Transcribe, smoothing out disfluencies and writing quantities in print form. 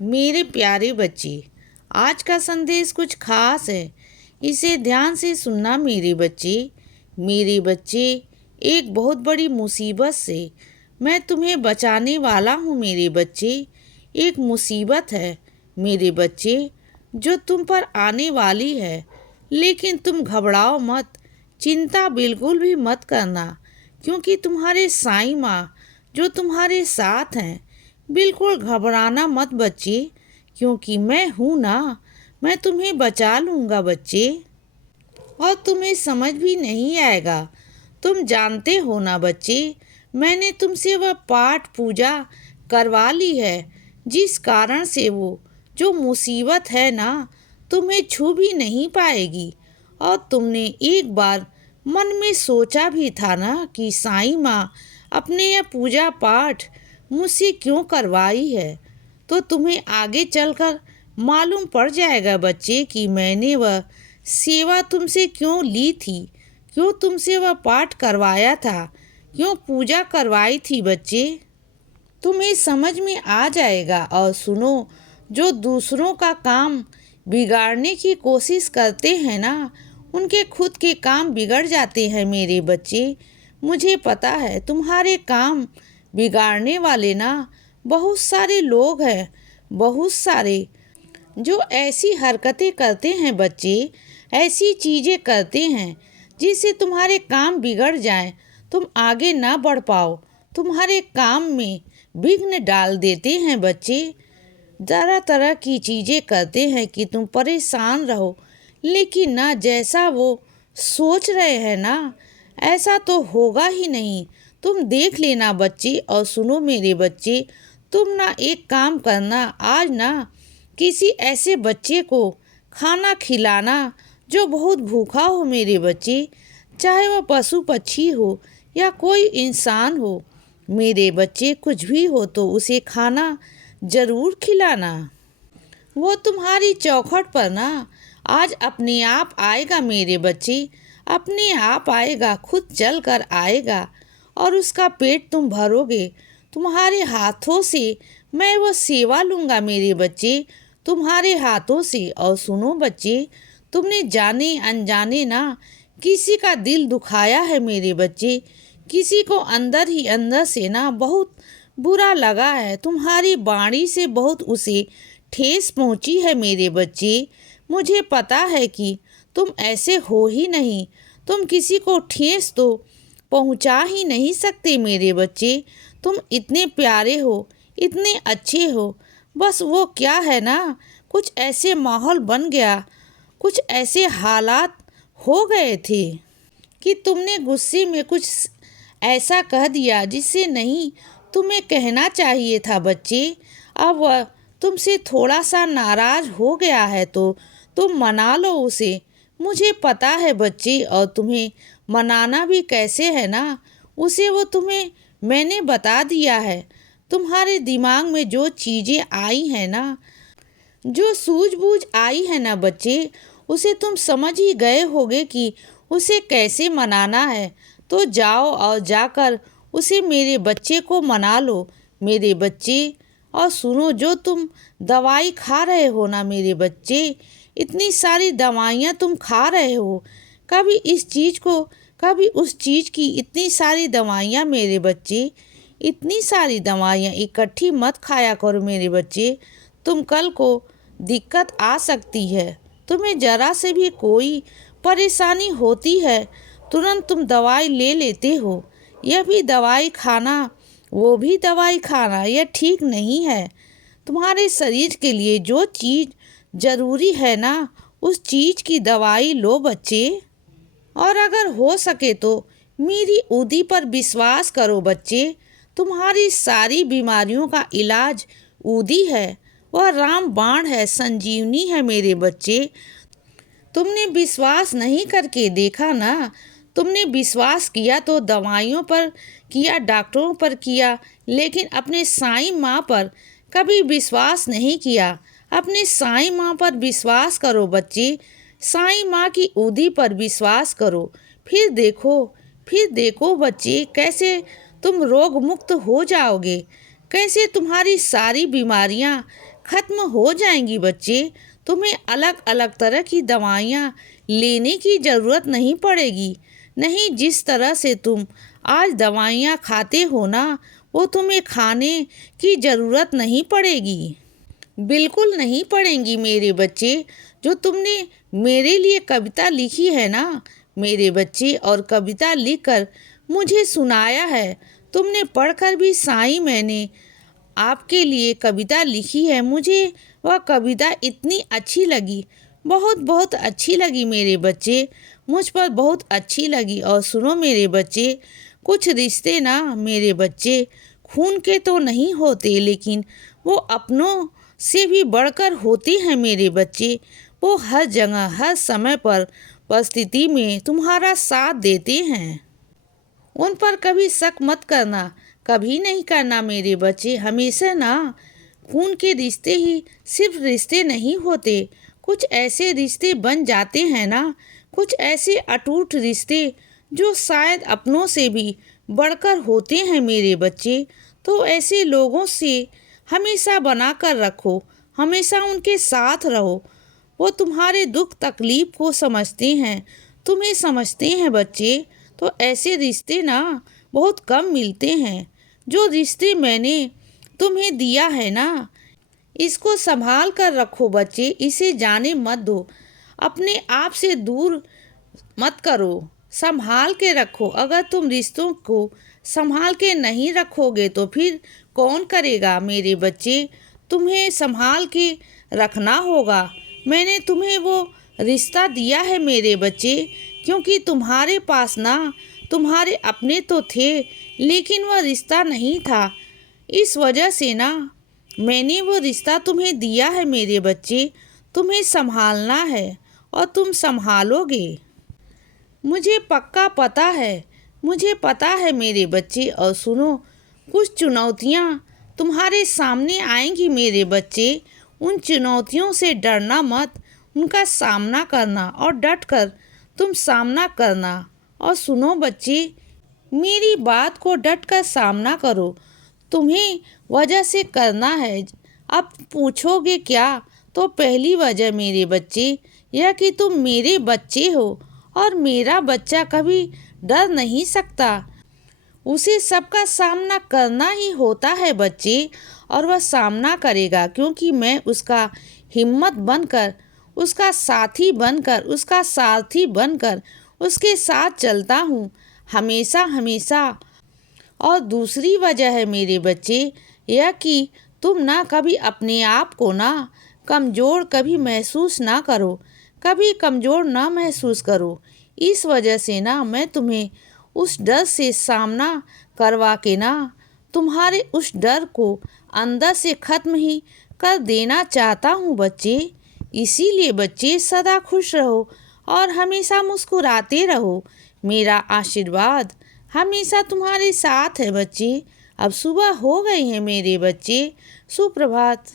मेरे प्यारे बच्चे, आज का संदेश कुछ खास है। इसे ध्यान से सुनना मेरे बच्चे। मेरे बच्चे, एक बहुत बड़ी मुसीबत से मैं तुम्हें बचाने वाला हूँ मेरे बच्चे। एक मुसीबत है मेरे बच्चे जो तुम पर आने वाली है, लेकिन तुम घबराओ मत, चिंता बिल्कुल भी मत करना, क्योंकि तुम्हारे साईं माँ जो तुम्हारे साथ हैं। बिल्कुल घबराना मत बच्चे, क्योंकि मैं हूँ ना, मैं तुम्हें बचा लूँगा बच्चे। और तुम्हें समझ भी नहीं आएगा। तुम जानते हो ना बच्चे, मैंने तुमसे वह पाठ पूजा करवा ली है, जिस कारण से वो जो मुसीबत है ना, तुम्हें छू भी नहीं पाएगी। और तुमने एक बार मन में सोचा भी था ना कि साईं माँ अपने यह पूजा पाठ मुझसे क्यों करवाई है। तो तुम्हें आगे चलकर मालूम पड़ जाएगा बच्चे कि मैंने वह सेवा तुमसे क्यों ली थी, क्यों तुमसे वह पाठ करवाया था, क्यों पूजा करवाई थी बच्चे। तुम्हें समझ में आ जाएगा। और सुनो, जो दूसरों का काम बिगाड़ने की कोशिश करते हैं ना, उनके खुद के काम बिगड़ जाते हैं मेरे बच्चे। मुझे पता है तुम्हारे काम बिगाड़ने वाले ना बहुत सारे लोग हैं, बहुत सारे जो ऐसी हरकतें करते हैं बच्चे, ऐसी चीज़ें करते हैं जिससे तुम्हारे काम बिगड़ जाएं, तुम आगे ना बढ़ पाओ, तुम्हारे काम में विघ्न डाल देते हैं बच्चे। तरह तरह की चीज़ें करते हैं कि तुम परेशान रहो, लेकिन ना जैसा वो सोच रहे हैं ना, ऐसा तो होगा ही नहीं। तुम देख लेना बच्चे। और सुनो मेरे बच्चे, तुम ना एक काम करना, आज ना किसी ऐसे बच्चे को खाना खिलाना जो बहुत भूखा हो मेरे बच्चे, चाहे वह पशु पक्षी हो या कोई इंसान हो मेरे बच्चे, कुछ भी हो तो उसे खाना ज़रूर खिलाना। वो तुम्हारी चौखट पर ना आज अपने आप आएगा मेरे बच्चे, अपने आप आएगा, खुद चल कर आएगा और उसका पेट तुम भरोगे। तुम्हारे हाथों से मैं वो सेवा लूँगा मेरे बच्चे, तुम्हारे हाथों से। और सुनो बच्चे, तुमने जाने अनजाने ना किसी का दिल दुखाया है मेरे बच्चे, किसी को अंदर ही अंदर से ना बहुत बुरा लगा है, तुम्हारी वाणी से बहुत उसे ठेस पहुंची है मेरे बच्चे। मुझे पता है कि तुम ऐसे हो ही नहीं, तुम किसी को ठेस तो पहुंचा ही नहीं सकते मेरे बच्चे। तुम इतने प्यारे हो, इतने अच्छे हो, बस वो क्या है ना, कुछ ऐसे माहौल बन गया, कुछ ऐसे हालात हो गए थे कि तुमने गुस्से में कुछ ऐसा कह दिया जिससे नहीं तुम्हें कहना चाहिए था बच्चे। अब वह तुमसे थोड़ा सा नाराज हो गया है तो तुम मना लो उसे। मुझे पता है बच्चे, और तुम्हें मनाना भी कैसे है ना, उसे वो तुम्हें मैंने बता दिया है। तुम्हारे दिमाग में जो चीज़ें आई हैं ना, जो सूझबूझ आई है ना बच्चे, उसे तुम समझ ही गए होगे कि उसे कैसे मनाना है। तो जाओ और जाकर उसे मेरे बच्चे को मना लो मेरे बच्चे। और सुनो, जो तुम दवाई खा रहे हो ना मेरे बच्चे, इतनी सारी दवाइयाँ तुम खा रहे हो, कभी इस चीज़ को कभी उस चीज़ की, इतनी सारी दवाइयाँ मेरे बच्चे, इतनी सारी दवाइयाँ इकट्ठी मत खाया करो मेरे बच्चे। तुम कल को दिक्कत आ सकती है, तुम्हें ज़रा से भी कोई परेशानी होती है तुरंत तुम दवाई ले लेते हो। यह भी दवाई खाना, वो भी दवाई खाना, यह ठीक नहीं है। तुम्हारे शरीर के लिए जो चीज़ ज़रूरी है ना, उस चीज़ की दवाई लो बच्चे। और अगर हो सके तो मेरी उदी पर विश्वास करो बच्चे। तुम्हारी सारी बीमारियों का इलाज उदी है, वह रामबाण है, संजीवनी है मेरे बच्चे। तुमने विश्वास नहीं करके देखा ना, तुमने विश्वास किया तो दवाइयों पर किया, डॉक्टरों पर किया, लेकिन अपने साईं माँ पर कभी विश्वास नहीं किया। अपने साईं माँ पर विश्वास करो बच्चे, साईं माँ की उदी पर विश्वास करो। फिर देखो बच्चे, कैसे तुम रोग मुक्त हो जाओगे, कैसे तुम्हारी सारी बीमारियाँ खत्म हो जाएंगी बच्चे। तुम्हें अलग अलग तरह की दवाइयाँ लेने की ज़रूरत नहीं पड़ेगी। नहीं, जिस तरह से तुम आज दवाइयाँ खाते हो ना, वो तुम्हें खाने की ज़रूरत नहीं पड़ेगी। बिल्कुल नहीं पड़ेंगी मेरे बच्चे। जो तुमने मेरे लिए कविता लिखी है ना मेरे बच्चे, और कविता लिखकर मुझे सुनाया है, तुमने पढ़कर भी साईं मैंने आपके लिए कविता लिखी है, मुझे वह कविता इतनी अच्छी लगी, बहुत बहुत अच्छी लगी मेरे बच्चे, मुझ पर बहुत अच्छी लगी। और सुनो मेरे बच्चे, कुछ रिश्ते ना मेरे बच्चे खून के तो नहीं होते, लेकिन वो अपनों से भी बढ़कर होते हैं मेरे बच्चे। वो हर जगह हर समय पर परिस्थिति में तुम्हारा साथ देते हैं। उन पर कभी शक मत करना, कभी नहीं करना मेरे बच्चे। हमेशा ना खून के रिश्ते ही सिर्फ रिश्ते नहीं होते, कुछ ऐसे रिश्ते बन जाते हैं ना, कुछ ऐसे अटूट रिश्ते जो शायद अपनों से भी बढ़कर होते हैं मेरे बच्चे। तो ऐसे लोगों से हमेशा बना कर रखो, हमेशा उनके साथ रहो। वो तुम्हारे दुख तकलीफ को समझते हैं, तुम्हें समझते हैं बच्चे। तो ऐसे रिश्ते ना बहुत कम मिलते हैं। जो रिश्ते मैंने तुम्हें दिया है ना, इसको संभाल कर रखो बच्चे, इसे जाने मत दो, अपने आप से दूर मत करो, संभाल के रखो। अगर तुम रिश्तों को संभाल के नहीं रखोगे तो फिर कौन करेगा मेरे बच्चे। तुम्हें संभाल के रखना होगा। मैंने तुम्हें वो रिश्ता दिया है मेरे बच्चे, क्योंकि तुम्हारे पास ना तुम्हारे अपने तो थे, लेकिन वह रिश्ता नहीं था। इस वजह से ना मैंने वो रिश्ता तुम्हें दिया है मेरे बच्चे। तुम्हें संभालना है और तुम संभालोगे, मुझे पक्का पता है, मुझे पता है मेरे बच्चे। और सुनो, कुछ चुनौतियाँ तुम्हारे सामने आएंगी मेरे बच्चे। उन चुनौतियों से डरना मत, उनका सामना करना और डट कर तुम सामना करना। और सुनो बच्चे, मेरी बात को डट कर सामना करो, तुम्हें वजह से करना है। अब पूछोगे क्या, तो पहली वजह मेरे बच्चे यह कि तुम मेरे बच्चे हो, और मेरा बच्चा कभी डर नहीं सकता, उसे सबका सामना करना ही होता है बच्चे। और वह सामना करेगा, क्योंकि मैं उसका हिम्मत बनकर, उसका साथी बनकर, उसका सारथी बनकर उसके साथ चलता हूँ हमेशा हमेशा। और दूसरी वजह है मेरे बच्चे यह कि तुम ना कभी अपने आप को ना कमज़ोर कभी महसूस ना करो, कभी कमज़ोर ना महसूस करो। इस वजह से ना मैं तुम्हें उस डर से सामना करवा के ना तुम्हारे उस डर को अंदर से ख़त्म ही कर देना चाहता हूँ बच्चे। इसीलिए बच्चे सदा खुश रहो और हमेशा मुस्कुराते रहो। मेरा आशीर्वाद हमेशा तुम्हारे साथ है बच्चे। अब सुबह हो गई है मेरे बच्चे, सुप्रभात।